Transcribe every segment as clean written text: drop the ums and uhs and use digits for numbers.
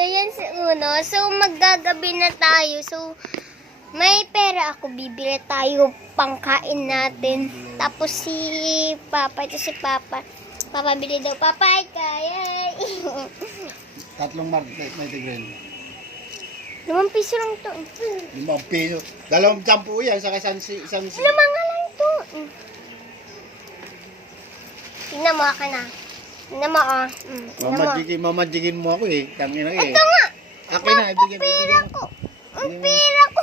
So, yan sa uno. So, maggagabi na tayo. So, may pera ako. Bibili tayo pangkain natin. Tapos si Papa. Ito si Papa. Papa, bili daw. Papa, kaya. Tatlong market may tigren. 5 piso lang to. 5 piso. 2 sampu yan sa isang Lamang nga lang to. Tingnan mo ka na. Tingnan mo, oh. Tingnan mo. Mamadjigin mo ako eh. Tangin na eh. Ito nga. Akin na, Pera ko. Ang pera ko.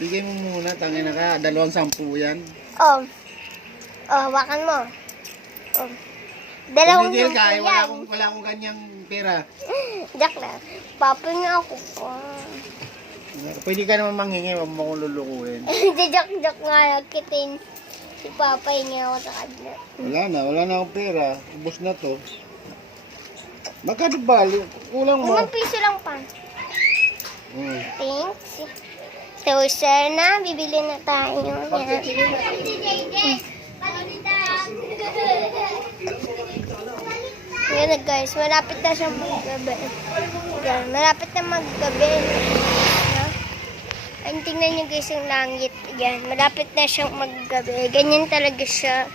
Bigay mo muna, tangin na ka. 2 sampu yan. Oh. Oh, hawakan mo. Oh. 2 Tumigil sampu ka, yan. wala akong ganyang pera. Jack na. Papa nga ako po. Pwede ka naman manghingi, wag mo akong lulukuhin. Jack nga. Kitin. Si Papa hingi ako sa kanya. Wala na akong pera. Ubus na to. Magkano ba? Kulang mo. 5 piso lang pa. Thanks. So, sana, bibili na tayo. Yan na guys, malapit na siyang maggabi. Yan, malapit na maggabi. Ay, tingnan nyo guys yung langit. Yan, malapit na siyang maggabi. Ganyan talaga siya.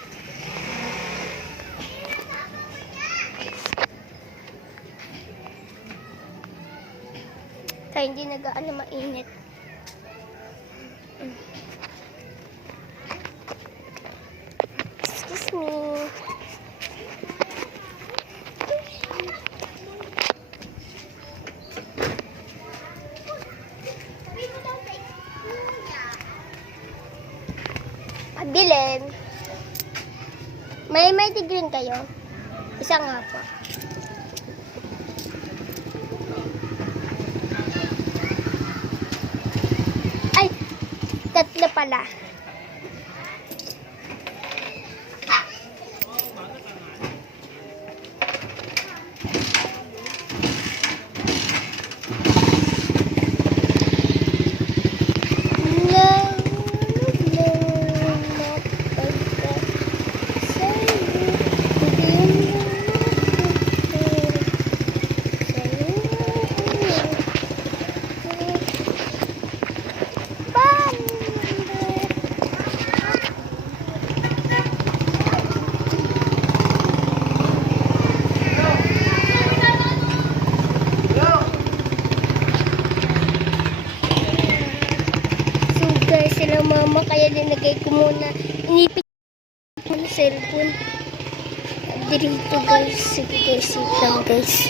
Kaya hindi nag-aano mainit. Excuse me. Pagbilin. May tigrin kayo? Isa nga po. Ay! 3 pala. Sila mama, kaya linagay ko muna. Inipit ko na cellphone. Dito guys. Sige guys, sit lang guys.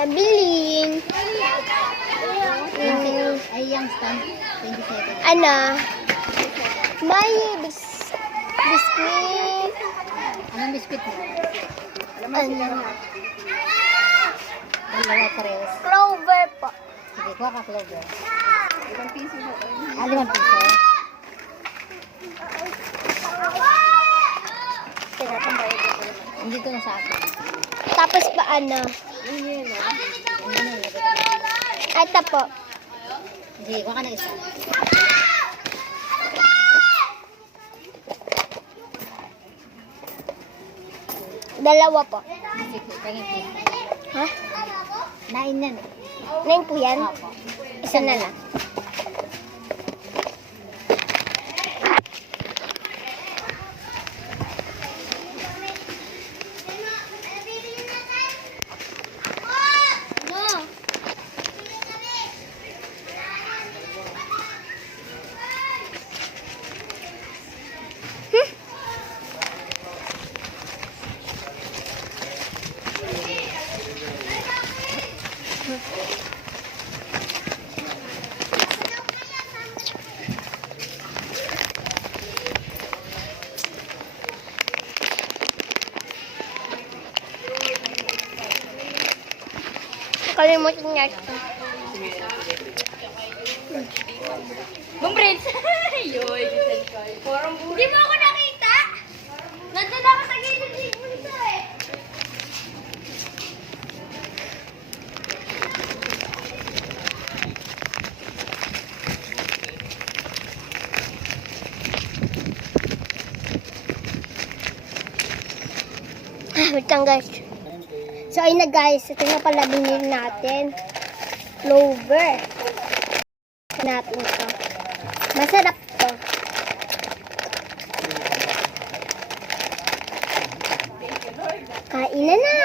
Pabiling. Ay, yung stand. 27. Ano? May biscuit. Anong biscuit mo? Ano? Dalawa pares. Clover po. Sige, kuha ka clover. 5 piso po. 5 piso. Hindi to na sa akin. Tapos pa ano? Ito po. Sige, kuha ka na isa. Dalawa po. Sige, kaya piso. Ha? 9 yan. 9 po yan? Opo. Isa na lang. Nakalimutan niya ito. Bang Prince! Yoy, Di mo ako nakita? Nandun ako sa gilid mo nito eh. Wait lang guys. So ayun na guys, ito na pala binili natin. Clover. Natin ito. Masarap to. Kain na na.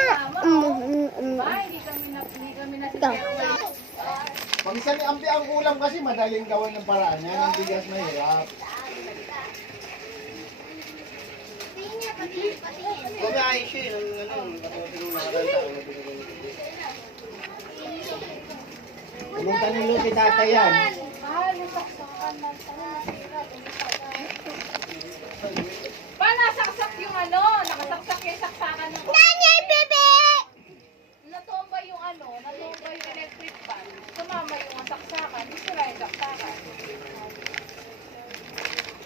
Ito. Pagsan ang ulam kasi madaling gawin ng paraan yan. Ang bigas mahirap. Kung ayos yun, pumunta ni Lupi tatay yan. Pa, nasaksak yung ano, nakasaksak yung saksakan ng... Nanay, bebe! Natomba yung ano, natomba yung electric fan. Sumama yung saksakan, di sila yung saksakan.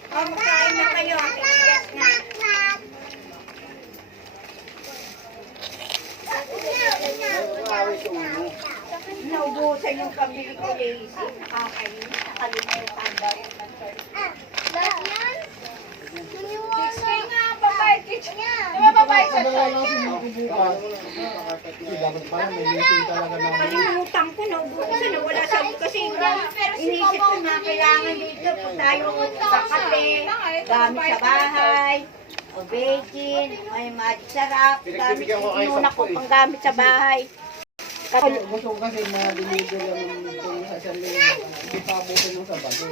Magkain na kayo, bigas na. Naubusan yung pambili ko, Lazy. Nakakain, nakalimutan ba yun ng church. Lahat yan? 6K nga, babayad kitchen. Di ba babayad sa Kadala lang church? si Lupi bukas. Kasi dapat pala may meeting talaga namin. Kalimutan ko, naubusan na wala sabi kasi inisip ko na kailangan dito po tayo sa kape, gamit sa bahay, o baking, may magic sarap, gamit inuna ko pang gamit sa bahay. Gusto ko kasi mga deliver lang kung sa isang linggo. Hindi pa abutin yung Sabado.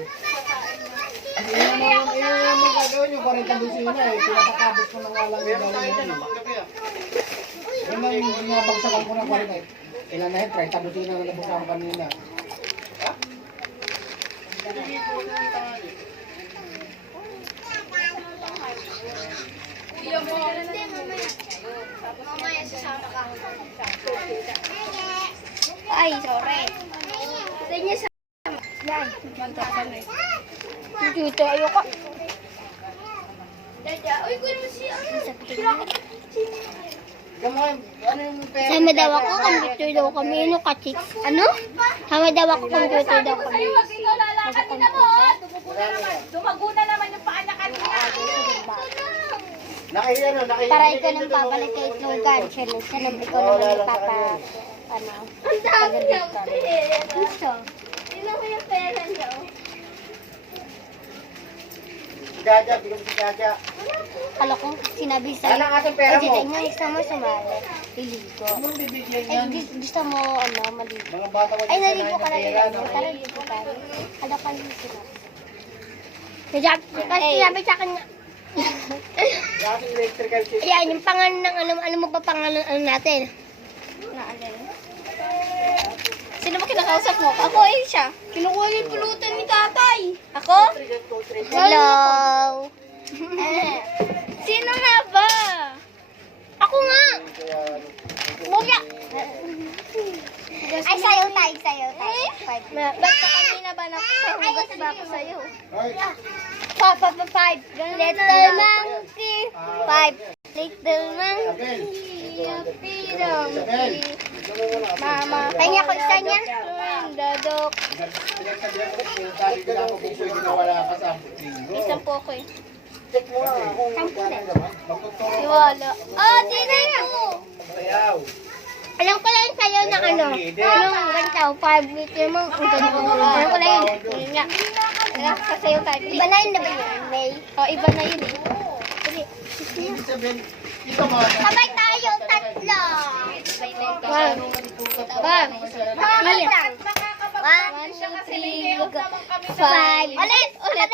Kasi yun naman gagawin yung 40 dosina eh. Pinapakabot ko na nga lang yung gawin yun. Yun lang yung nabagsakan ko ng 40. Ilan na yun? 30 dosina na nabusahan kanina. Kuya mo, Mamaya sasama ka. Ay, sorry. Ganyan sa... Yan. Dito, ayoko. Dada, uy, kunin mo siya. Ano yung pera? Sama daw ako, computer daw kami. Ano ka, chicks? Ano? Sama daw ako, computer daw kami. sa'yo, wag ikaw lalakan din mo. Dumago na naman yung paa na kanina. Nakahiya na, nakahiya. Para ikaw nang babalik kay Itlogan. Siya nang ikaw naman ipapa... Ano? Ang dami niya. Gusto. Tingnan mo yung pera niya. Jaja, bigyan mo si Jaja. Kala ko, sinabi sa'yo. Ano nga sa pera mo? Ay, gusto mo sumali. Liligo. Ano bibigyan Ay, yan? gusto mo, ano, maligo. Mga bata ko Ay, naligo ka na yun. Tara, ligo tayo. Ano ka yung sinabi? Kasi sinabi sa akin, Dati electrical system. ayan, yung pangalan ng ano mo ba pangalan ano natin? Naalala. Sino ba kinakausap mo? Ako eh siya. Kinukuha niya yung pulutan ni tatay. Ako? Hello. Sino nga ba? Ako nga. Buya. Ay, sayo tayo. Ba't ka kanina ba nakahugas ba ako sa'yo? Ay, 5. Little monkey. 5. Little monkey. Isabel. Mama. Kanya ko isa niya. Dadok. Pinagsabihan ko, dahil ka ako kung pwede na wala ka sa linggo. Isang po ko eh. Check mo na kung Sampu na. magtuturo ka. Iwala. Oh, tinay ko. Sayaw. Alam ko lang sa'yo na ano. Yung ganito, 5 little monkey. Alam ko lang yun. Yun nga. Sasayaw tayo. Iba na yun, diba yun? May. Oh, iba na yun eh. Ibig sabihin, ito mo. Sabay tayo, tatlo. One. One. Lang. 1, 2, 3, 5. Ulit. Ulit.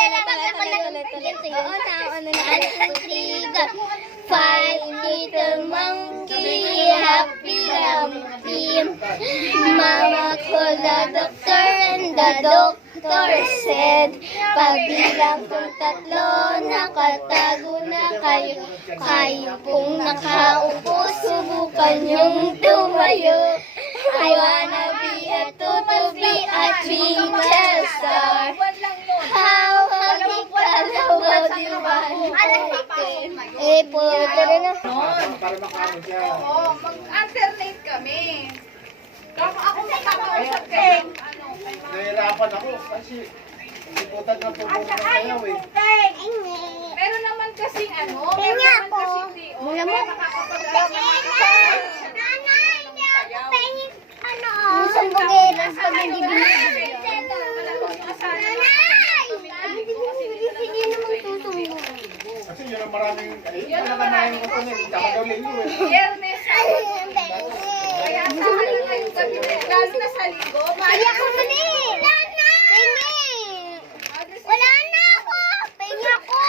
Five little monkey, happy lumpy. Mama called the doctor and the doctor said, pagbilang kong tatlo, nakatago na kayo. Kayo pong nakaupo, subukan yung tumayo. I wanna be a twinkle star. How happy ka about you Eh, puto rin na. Para makaano siya. Oo, mag-alternate kami. Ako makakausap kayo. Ano, kay Mama. Nahirapan ako kasi siputan na po At ng saka sayaw yung eh. puting. Meron naman kasing ano, Tingnan meron naman po. kasing di, o, Tingnan mo. kaya makakapag-aral naman kasi sayaw. Minsan mag-iiras pag hindi binibigyan. Kasi yun ang maraming, yun ang maraming gusto niya. Tsaka daw linggo eh. Biyernes, Sabado. Kaya sa ano ngayong gabi, lalo na sa linggo, Kaya ko mali! Tingin! Wala na ako! Tingin ako!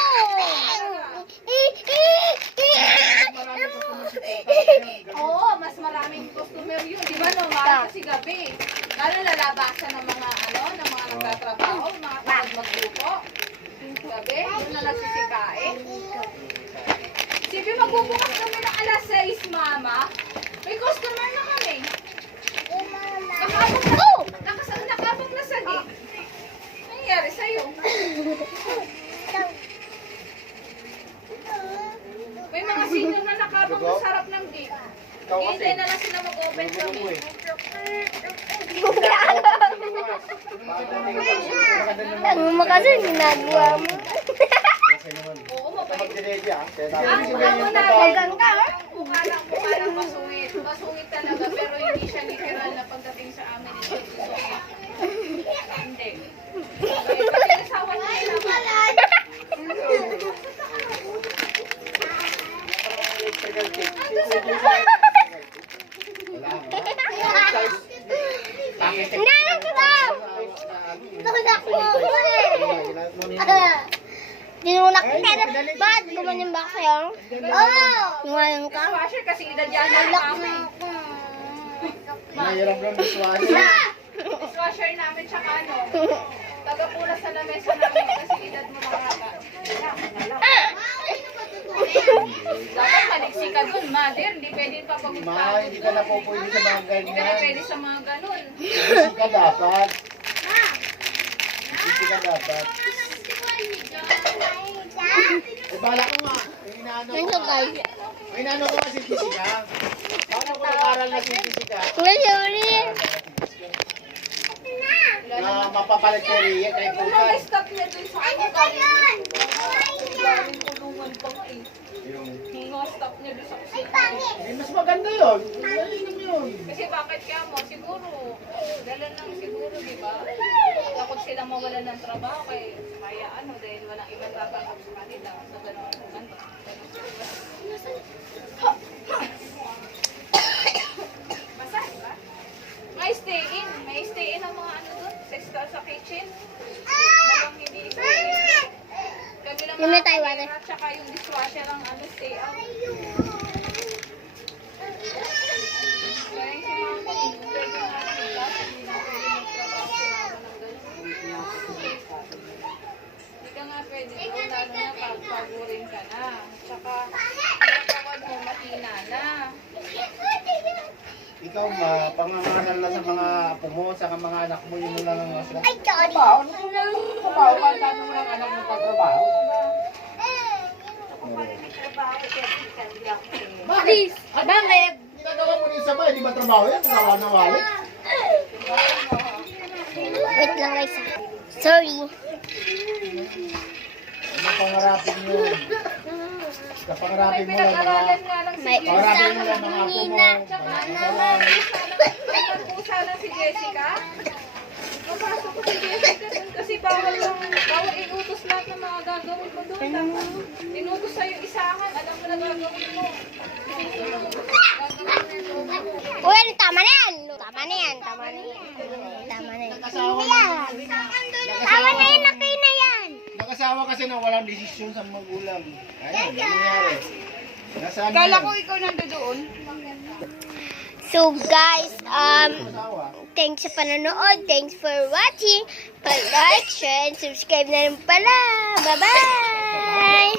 Maraming gusto niya siputan. oo, mas maraming customer yun, di ba no, Mahal kasi gabi. Lalo lalabasan ng mga ano, ng mga nagtatrabaho, mga kapag magluto. Gabi, doon na nagsisikain. Sige, magbubukas kami ng alas 6, Mama. May customer na kami. Nakabang na sa gate. Ano nangyari sa'yo? May mga senior na nakabang na sa harap ng gate. Ikaw kasi. Hintay na lang sila mag-open Gulo kami. mo eh. Ang makasal, ginagawa mo. Okay naman. Oo, Basta mabait. magdiretso ah. Kaya Ang tapos yung amo yung namin, trabaho. mukha lang masungit. Masungit talaga, pero hindi siya literal na pagdating sa amin. Hindi masungit. Hindi. Pati asawa niya naman. Electrical tape. Inanak ko daw! Tinunak ko! Tinunak ko! Bakit gumanyan ba sa'yo? Oo! Ngayon ka? Dishwasher kasi edad yan na namin. Mahirap lang biswari. Dishwasher namin tsaka ano. Tagapulas sa lamesa namin kasi edad mo nakaka. Dapat maliksi ka dun, mother. Hindi pwede papagod Ma, hindi ka na po pwede sa mga Hindi ka na ganyan. pwede sa mga ganun. Busy ka dapat. Busy ka dapat. Eh, bala ko nga. Yung inaano ko Nandiyo nga. guys. Yung inaano ko nga si Jessica. Paano ko nag-aral na si Jessica? Uy, sorry. Na mapapalit ko riyan kay Yung Putan. mga stop niya dun sa ano galing. Galing kulungan pa nga eh. Yung, Yung mga stop niya dun sa kusina. eh, mas maganda yun. Malinam yun. Kasi bakit kaya mo? Siguro, dala lang siguro, di ba? Takot silang mawalan ng trabaho kaya ano, dahil walang ibang tatanggap sa kanila. So, ganun, ano. Basa, diba? May stay in. May stay in ang mga ano doon, sa kitchen. Mukhang hindi stay in. Kabilang Yun na mga tayo, water. camera, tsaka yung dishwasher ang ano, stay out. Kaya yung si Mama, hindi pwede nga lang yung lahat, hindi na pwede magtrabaho si Mama ng ganun. Hindi ka nga pwede doon, lalo na pagpagurin ka na. Tsaka, ang tawad mo, mahina na. Ikaw ma, pangangaral lang sa mga apo mo, sa mga anak mo, yun lang ang mga sila. Ay, sorry. Trabaho, trabaho, paano mo lang anak mo pagtrabaho? Please. Bakit? Ginagawa mo rin sa bahay, di ba trabaho yan? Trabaho na wali. Wait lang guys. Sorry. Ano pangarapin mo? Kapangarapin mo lang mga... Pinag-aralan nga lang si May Jessica. Pangarapin mo lang mga apo mo. Tsaka Mga naman, asawa. nagpusa lang si Jessica. Papasok ko si Jessica dun kasi bawal iutos lahat ng mga gagawin mo doon. Tapos, inutos sa'yo isahan, alam mo na gagawin mo. Uy, tama na yan. Tama na yan. Tama na yan. Tama na yan. Nag-asawa Tama na yan. Nakay na yan. Nag-asawa kasi na walang desisyon sa magulang. Ayun, ano nangyari? Nasaan Kala yan? ko ikaw nandoon. So guys, Asawa. thanks sa panonood. Thanks for watching. Pa-like, share, and subscribe na rin pala. Bye-bye!